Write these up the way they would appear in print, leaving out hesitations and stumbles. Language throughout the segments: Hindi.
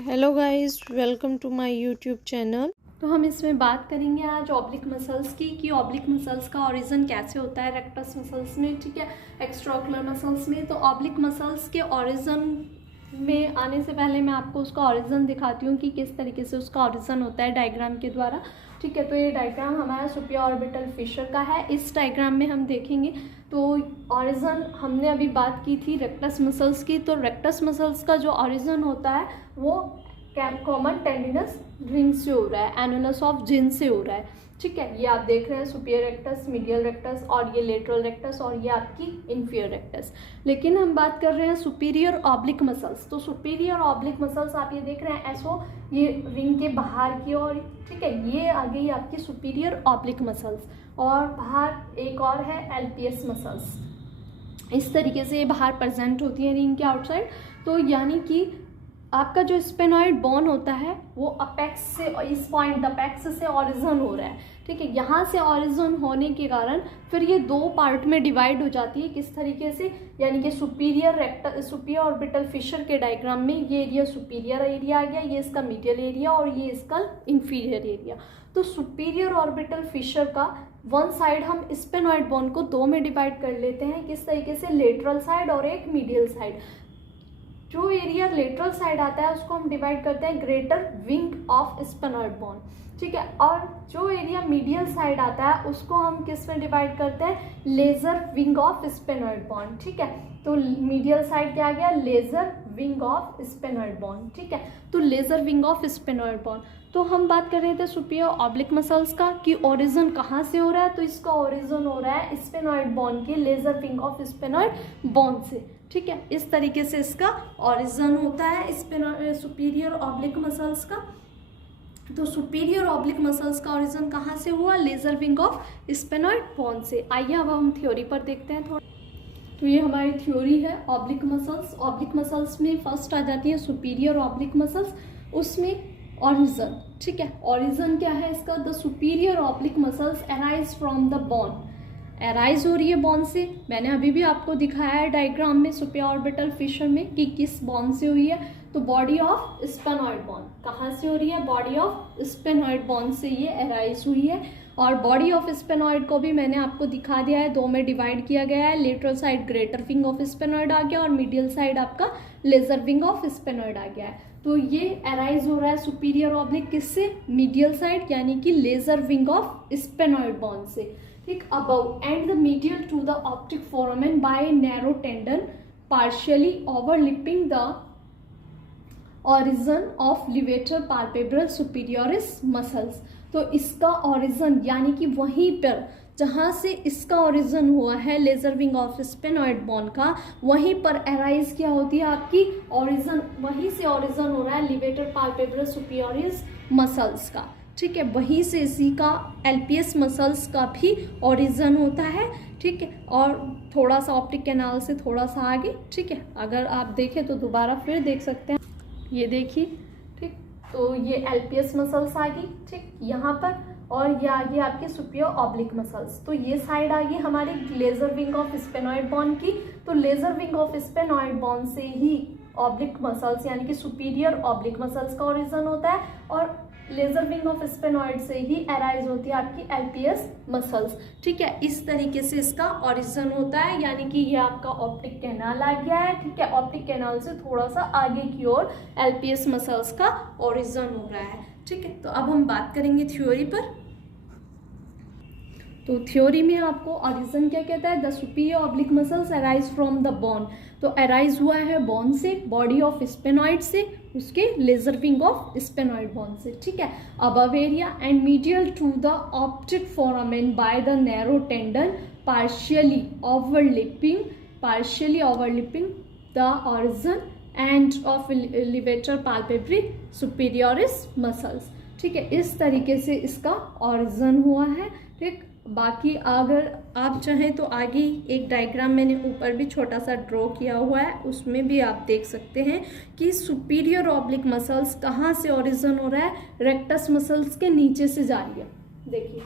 Hello guys, welcome to my YouTube channel. तो हम इसमें बात करेंगे आज ऑब्लिक मसल्स की कि ऑब्लिक मसल्स का ओरिजिन कैसे होता है रेक्टस मसल्स में, ठीक है, एक्स्ट्राओकुलर मसल्स में। तो ऑब्लिक मसल्स के ओरिजिन में आने से पहले मैं आपको उसका ओरिजिन दिखाती हूँ कि किस तरीके से उसका ओरिजिन होता है डायग्राम के द्वारा, ठीक है। तो ये डायग्राम हमारा सुपियर ऑर्बिटल फिशर का है। इस डायग्राम में हम देखेंगे तो ओरिजिन हमने अभी बात की थी रेक्टस मसल्स की। तो रेक्टस मसल्स का जो ओरिजिन होता है वो कॉमन टेंडिनस रिंग से हो रहा है, एनुलस ऑफ जिन से हो रहा है, ठीक है। ये आप देख रहे हैं सुपियर रेक्टस, मीडियल रेक्टस और ये लेटरल रेक्टस और ये आपकी इंफीरियर रेक्टस। लेकिन हम बात कर रहे हैं सुपीरियर ऑब्लिक मसल्स। तो सुपीरियर ऑब्लिक मसल्स आप ये देख रहे हैं ऐसो, ये रिंग के बाहर की ओर, ठीक है। ये आ गई आपकी सुपीरियर ऑब्लिक मसल्स और बाहर एक और है एलपीएस मसल्स। इस तरीके से ये बाहर प्रेजेंट होती है रिंग के आउटसाइड। तो यानी कि आपका जो स्पेनॉइड बोन होता है वो अपेक्स से, इस पॉइंट अपेक्स से ओरिजिन हो रहा है, ठीक है। यहाँ से ओरिजिन होने के कारण फिर ये दो पार्ट में डिवाइड हो जाती है। किस तरीके से, यानी कि सुपीरियर ऑर्बिटल फिशर के डायग्राम में ये एरिया सुपीरियर एरिया आ गया, ये इसका मीडियल एरिया और ये इसका इंफीरियर एरिया। तो सुपीरियर ऑर्बिटल फिशर का वन साइड हम स्पेनॉइड बोन को दो में डिवाइड कर लेते हैं। किस तरीके से, लेटरल साइड और एक मीडियल साइड। जो एरिया लेटरल साइड आता है उसको हम डिवाइड करते हैं greater wing of sphenoid bone, ठीक है। और जो एरिया मीडियल साइड आता है उसको हम किस में डिवाइड करते हैं, laser wing of sphenoid bone, ठीक है। तो मीडियल साइड क्या आ गया, laser wing of sphenoid bone, ठीक है। तो laser wing of sphenoid bone. तो हम बात कर रहे थे सुपियर ऑब्लिक मसल्स का कि ओरिजिन कहाँ से हो रहा है। तो इसका ओरिजिन हो रहा है स्पेनॉइड बोन के laser wing of sphenoid bone से, ठीक है। इस तरीके से इसका ओरिजिन होता है सुपीरियर ऑब्लिक मसल्स का। तो सुपीरियर ऑब्लिक मसल्स का ओरिजिन कहाँ से हुआ, laser wing of sphenoid bone से। आइए अब हम थ्योरी पर देखते हैं थोड़ा। तो ये हमारी थ्योरी है ऑब्लिक मसल्स। ऑब्लिक मसल्स में फर्स्ट आ जाती है सुपीरियर ऑब्लिक मसल्स, उसमें ओरिजिन, ठीक है। ओरिजिन क्या है इसका, the superior oblique muscles arise from the bone. Arise हो रही है बोन से। मैंने अभी भी आपको दिखाया है डायग्राम में सुपियर ऑर्बिटल फिशर में कि किस बोन से हुई है। तो बॉडी ऑफ स्पेनॉइड बोन कहाँ से हो रही है, बॉडी ऑफ स्पेनॉइड बोन से ये अराइज हुई है। और बॉडी ऑफ स्पेनॉइड को भी मैंने आपको दिखा दिया है, दो में डिवाइड किया गया है। Lateral side greater wing of sphenoid आ गया और मीडियल साइड आपका लेजर विंग ऑफ स्पेनॉइड आ गया है। तो ये अराइज हो रहा है सुपीरियर ऑब्लिक किससे, मीडियल साइड यानी कि lesser wing of sphenoid bone से, ठीक। Above and the medial to the optic foramen by narrow tendon partially overlapping the origin of levator palpebral superioris muscles. तो इसका ओरिजिन यानी कि वहीं पर जहाँ से इसका ओरिजिन हुआ है lesser wing of sphenoid bone का, वहीं पर अराइज क्या होती है आपकी ओरिजिन, वहीं से ओरिजिन हो रहा है लिवेटर पाल्पेब्रल सुपीरियरिस मसल्स का, ठीक है। वहीं से इसी का एलपीएस मसल्स का भी ओरिजिन होता है, ठीक है। और थोड़ा सा ऑप्टिक कैनाल से थोड़ा सा आगे, ठीक है। अगर आप देखें तो दोबारा फिर देख सकते हैं, ये देखिए, ठीक। तो ये एलपीएस मसल्स आ गई, ठीक, यहाँ पर। और ये आ गई आपके सुपियर ऑब्लिक मसल्स। तो ये साइड आ गई हमारी laser wing of sphenoid bone की। तो laser wing of sphenoid bone से ही ऑब्लिक मसल्स यानी कि सुपीरियर ऑब्लिक मसल्स का ओरिजिन होता है और लेजर विंग ऑफ स्पेनॉइड से ही अराइज होती है आपकी एलपीएस मसल्स, ठीक है। इस तरीके से इसका ओरिजिन होता है, यानी कि ये आपका ऑप्टिक कैनाल आ गया है, ठीक है। ऑप्टिक कैनाल से थोड़ा सा आगे की ओर एलपीएस मसल्स का ओरिजिन हो रहा है, ठीक है। तो अब हम बात करेंगे थ्योरी पर। तो थ्योरी में आपको ओरिजिन क्या कहता है, the superior oblique muscles arise from the bone. तो अराइज हुआ है बोन से, बॉडी ऑफ स्पेनॉइड से, उसके lesser wing of sphenoid bone से, ठीक है। Above area and medial to the optic foramen by the narrow tendon partially overlapping the origin and of levator palpebrae superioris muscles, ठीक है। इस तरीके से इसका ओरिजिन हुआ है, ठीक। बाकी अगर आप चाहें तो आगे एक डायग्राम मैंने ऊपर भी छोटा सा ड्रॉ किया हुआ है, उसमें भी आप देख सकते हैं कि सुपीरियर ऑब्लिक मसल्स कहाँ से ओरिजिन हो रहा है, रेक्टस मसल्स के नीचे से जा रही है। देखिए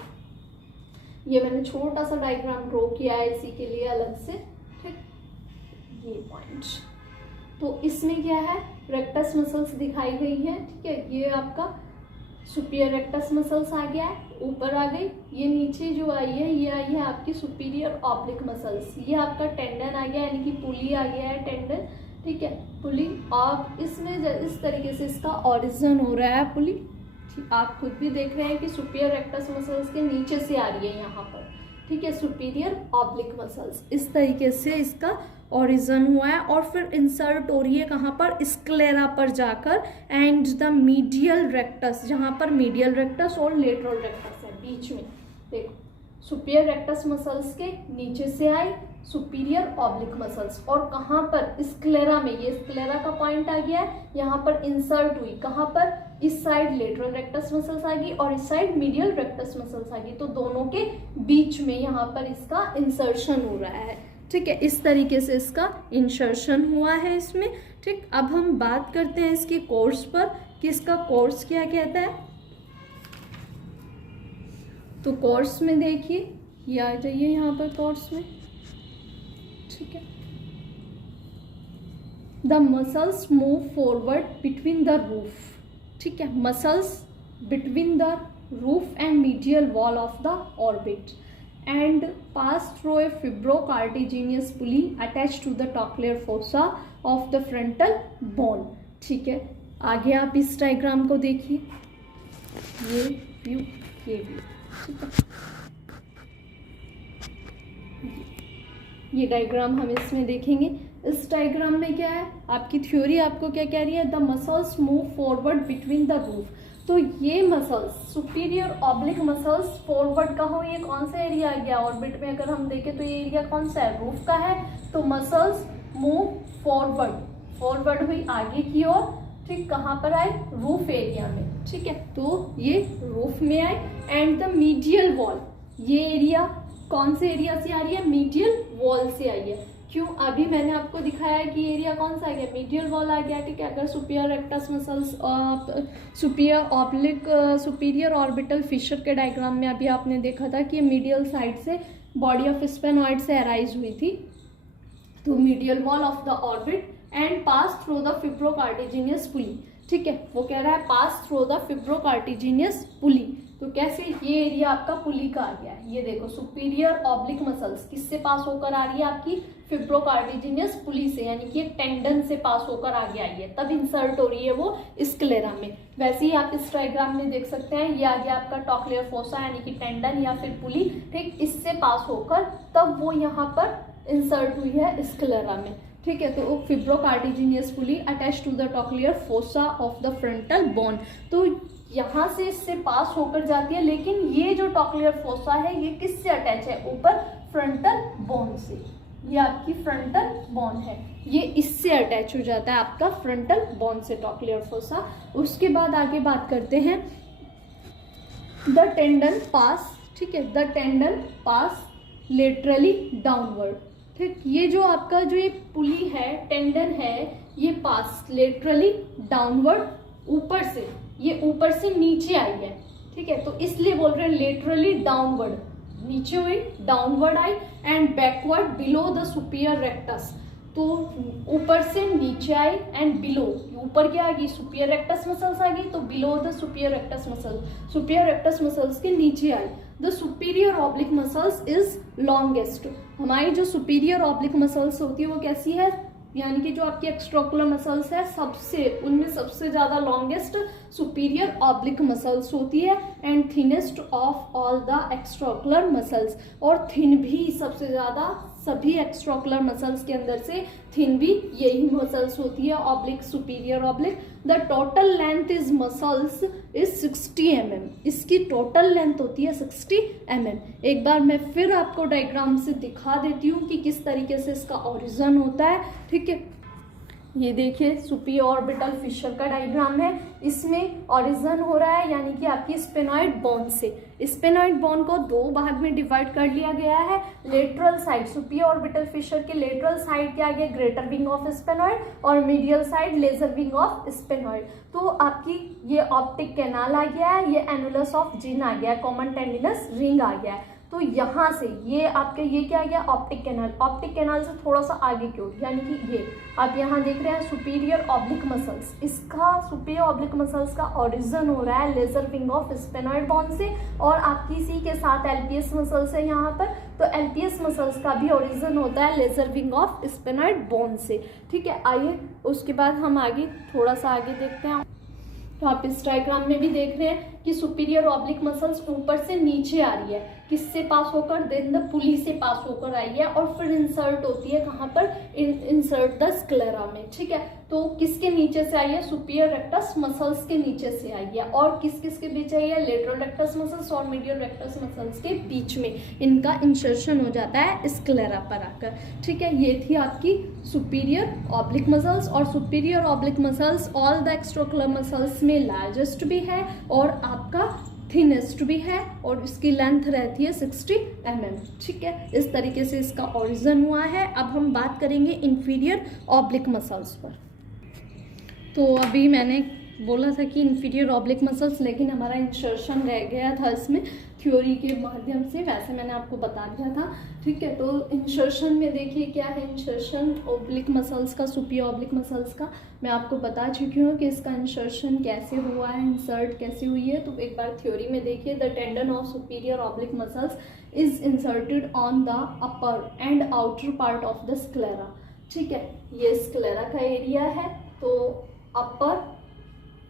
ये मैंने छोटा सा डायग्राम ड्रॉ किया है इसी के लिए अलग से, ठीक। ये पॉइंट तो इसमें क्या है, रेक्टस मसल्स दिखाई गई है, ठीक है। ये आपका सुपीरियर रेक्टस मसल्स आ गया है, ऊपर आ गई। ये नीचे जो आई है ये आई है आपकी सुपीरियर ऑब्लिक मसल्स। ये आपका टेंडन आ गया, यानी कि पुली आ गया है, टेंडन, ठीक है, पुली। और इसमें इस तरीके से इसका ओरिजिन हो रहा है पुली। आप खुद भी देख रहे हैं कि सुपीरियर रेक्टस मसल्स के नीचे से आ रही है यहाँ पर, ठीक है, सुपीरियर ऑब्लिक मसल्स। इस तरीके से इसका ओरिजिन हुआ है और फिर इंसर्ट हो रही है कहाँ पर, स्क्लेरा पर जाकर, एंड द मीडियल रेक्टस, जहाँ पर मीडियल रेक्टस और लेटरल रेक्टस है बीच में। देखो, सुपीरियर रेक्टस मसल्स के नीचे से आई सुपीरियर ऑब्लिक मसल्स, और कहाँ पर, स्क्लेरा में। ये स्क्लेरा का पॉइंट आ गया है, यहाँ पर इंसर्ट हुई, कहाँ पर, इस साइड लेटरल रेक्टस मसल्स आ गई और इस साइड मीडियल रेक्टस मसल्स आ गई। तो दोनों के बीच में यहाँ पर इसका इंसर्शन हो रहा है, ठीक है। इस तरीके से इसका इंसर्शन हुआ है इसमें, ठीक। अब हम बात करते हैं इसके कोर्स पर कि इसका कोर्स क्या कहता है। तो कोर्स में देखिए, ये आ जाइए यहाँ पर कोर्स में, ठीक है। The muscles move forward between the roof, ठीक है, muscles between the roof and medial wall of the orbit and pass through a fibrocartilaginous pulley attached to the trochlear fossa of the frontal bone, ठीक है। आगे आप इस डायग्राम को देखिए, ये व्यू, ये व्यू, ठीक है। ये डायग्राम हम इसमें देखेंगे। इस डायग्राम में क्या है, आपकी थ्योरी आपको क्या कह रही है, the muscles move forward between the roof. तो ये muscles, superior oblique muscles forward का हो, ये कौन सा एरिया आ गया ऑर्बिट में, अगर हम देखें तो ये एरिया कौन सा है, रूफ का है। तो मसल्स मूव फॉरवर्ड, फॉरवर्ड हुई आगे की ओर, ठीक, कहाँ पर आए, रूफ एरिया में, ठीक है। तो ये रूफ में आए, एंड द मीडियल वॉल, ये एरिया कौन से एरिया से आ रही है, मीडियल वॉल से आई है। क्यों, अभी मैंने आपको दिखाया है कि एरिया कौन सा आ गया, मीडियल वॉल आ गया, ठीक है। अगर superior rectus muscles, superior oblique, superior orbital fissure के डायग्राम में अभी आपने देखा था कि मीडियल साइड से बॉडी ऑफ स्पेनॉइड से अराइज हुई थी। तो medial wall of the orbit and pass through the fibrocartilaginous pulley, ठीक है। वो कह रहा है पास थ्रू द फिब्रोकार्टिजिनियस पुली। तो कैसे, ये एरिया आपका पुली का आ गया है। ये देखो, सुपीरियर ऑब्लिक मसल्स किससे पास होकर आ रही है, आपकी फिब्रोकार्टिजिनियस पुली से, यानी कि एक टेंडन से पास होकर आगे आई है, तब इंसर्ट हो रही है वो स्क्लेरा में। वैसे ही आप इस डायग्राम में देख सकते हैं, ये आ गया आपका ट्रॉक्लियर फोसा, यानी कि टेंडन या फिर पुली, ठीक, इससे पास होकर तब वो यहाँ पर इंसर्ट हुई है स्क्लेरा में, ठीक है। तो fibrocartilaginous pulley attach to the trochlear fossa of the frontal bone. तो यहाँ से इससे पास होकर जाती है, लेकिन ये जो ट्रॉक्लियर फोसा है ये किससे अटैच है, ऊपर फ्रंटल बोन से। ये आपकी फ्रंटल बोन है, ये इससे अटैच हो जाता है आपका फ्रंटल बोन से, ट्रॉक्लियर फोसा। उसके बाद आगे बात करते हैं, द टेंडन पास, ठीक है, the tendon pass laterally downward, ठीक। ये जो आपका जो ये पुली है, टेंडन है, ये पास लेटरली डाउनवर्ड, ऊपर से, ये ऊपर से नीचे आई है, ठीक है। तो इसलिए बोल रहे हैं लेटरली डाउनवर्ड, नीचे हुई, downward I, and backward below the superior rectus. तो ऊपर से नीचे आई एंड बिलो, ऊपर क्या आ गई, सुपीरियर रेक्टस मसल्स आ गई, तो below the superior rectus muscles, superior rectus muscles के नीचे आई। The superior oblique muscles is longest. हमारी जो सुपीरियर ऑब्लिक मसल्स होती है वो कैसी है, यानी कि जो आपकी एक्स्ट्राओकुलर मसल्स है, सबसे उनमें सबसे ज़्यादा लॉन्गेस्ट सुपीरियर ऑब्लिक मसल्स होती है, and thinnest of all the extraocular muscles. और थिन भी सबसे ज़्यादा, सभी एक्स्ट्राओकुलर मसल्स के अंदर से थिन भी यही मसल्स होती है, oblique, superior oblique. The total length is muscles is 60 mm, इसकी टोटल लेंथ होती है 60 mm। एक बार मैं फिर आपको डायग्राम से दिखा देती हूँ कि किस तरीके से इसका ओरिजिन होता है, ठीक है। ये देखिए, सुपीरियर ऑर्बिटल फिशर का डायग्राम है, इसमें ओरिजिन हो रहा है यानी कि आपकी स्पेनॉइड बोन से। स्पेनॉइड बोन को दो भाग में डिवाइड कर लिया गया है। Lateral side, superior orbital fissure के लेटरल साइड क्या आ गया, ग्रेटर विंग ऑफ स्पेनॉइड, और medial side lesser wing of sphenoid. तो आपकी ये ऑप्टिक कैनाल आ गया है, ये एनुलस ऑफ जिन आ गया है, कॉमन टेंडिनस रिंग आ गया है। तो यहाँ से ये आपके ये क्या आ गया, ऑप्टिक कैनाल। ऑप्टिक कैनाल से थोड़ा सा आगे की ओर, यानी कि ये आप यहाँ देख रहे हैं सुपीरियर ऑब्लिक मसल्स। इसका सुपीरियर ऑब्लिक मसल्स का ओरिजिन हो रहा है lesser wing of sphenoid bone से, और आपकी इसी के साथ एलपीएस मसल्स है यहाँ पर, तो एलपीएस मसल्स का भी ओरिजिन होता है lesser wing of sphenoid bone से। ठीक है, आइए उसके बाद हम आगे थोड़ा सा आगे देखते हैं। तो आप इस डायग्राम में भी देख रहे हैं कि सुपीरियर ऑब्लिक मसल्स ऊपर से नीचे आ रही है, किससे पास होकर, देन द पुली से पास होकर आई है, और फिर इंसर्ट होती है कहाँ पर, इंसर्ट द स्क्लेरा में। ठीक है, तो किसके नीचे से आई है, सुपीरियर रेक्टस मसल्स के नीचे से आई है, और किस किस के बीच आई है, लेटरल रेक्टस मसल्स और मीडियल रेक्टस मसल्स के बीच में इनका इंसर्शन हो जाता है स्क्लेरा पर आकर। ठीक है, ये थी आपकी सुपीरियर ऑब्लिक मसल्स, और superior oblique muscles all the extraocular muscles में लार्जेस्ट भी है और आपका थिनेस्ट भी है, और इसकी लेंथ रहती है 60 mm। ठीक है, इस तरीके से इसका ओरिजिन हुआ है। अब हम बात करेंगे इंफीरियर ऑब्लिक मसल्स पर। तो अभी मैंने बोला था कि इंफीरियर ऑब्लिक मसल्स, लेकिन हमारा इंसर्शन रह गया था इसमें थ्योरी के माध्यम से, वैसे मैंने आपको बता दिया था। ठीक है, तो इंसर्शन में देखिए क्या है, इंसर्शन ऑब्लिक मसल्स का, सुपीरियर ऑब्लिक मसल्स का मैं आपको बता चुकी हूँ कि इसका इंसर्शन कैसे हुआ है, इंसर्ट कैसे हुई है। तो एक बार थ्योरी में देखिए, the tendon of superior oblique muscles is inserted on the upper and outer part of the sclera. ठीक है, ये स्क्लेरा का एरिया है, तो अपर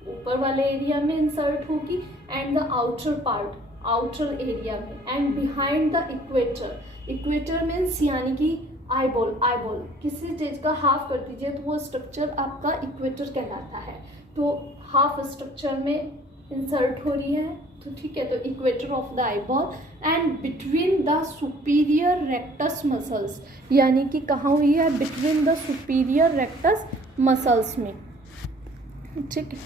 ऊपर वाले एरिया में इंसर्ट होगी, and the outer part outer area में, and behind the equator. Equator means यानी कि आईबॉल, आईबॉल किसी चीज का हाफ कर दीजिए तो वो स्ट्रक्चर आपका इक्वेटर कहलाता है। तो हाफ स्ट्रक्चर में इंसर्ट हो रही है, तो ठीक है, तो equator of the eyeball and between the superior rectus muscles, यानी कि कहाँ हुई है, between the superior rectus muscles में। ठीक है,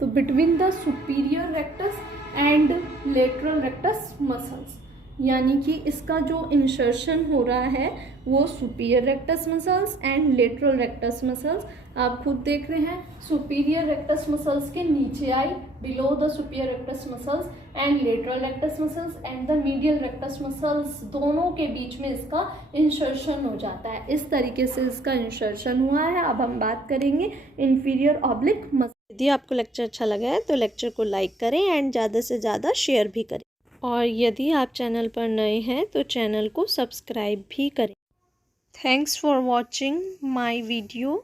तो between the superior rectus and lateral rectus muscles, यानी कि इसका जो इंसर्शन हो रहा है वो superior rectus muscles and lateral rectus muscles. आप खुद देख रहे हैं, सुपीरियर रेक्टस मसल्स के नीचे आई, below the superior rectus muscles and lateral rectus muscles and the medial rectus muscles, दोनों के बीच में इसका इंसर्शन हो जाता है। इस तरीके से इसका इंसर्शन हुआ है। अब हम बात करेंगे इंफीरियर ऑब्लिक मसल। यदि आपको लेक्चर अच्छा लगा है तो लेक्चर को लाइक करें एंड ज़्यादा से ज़्यादा शेयर भी करें, और यदि आप चैनल पर नए हैं तो चैनल को सब्सक्राइब भी करें। Thanks for watching my video.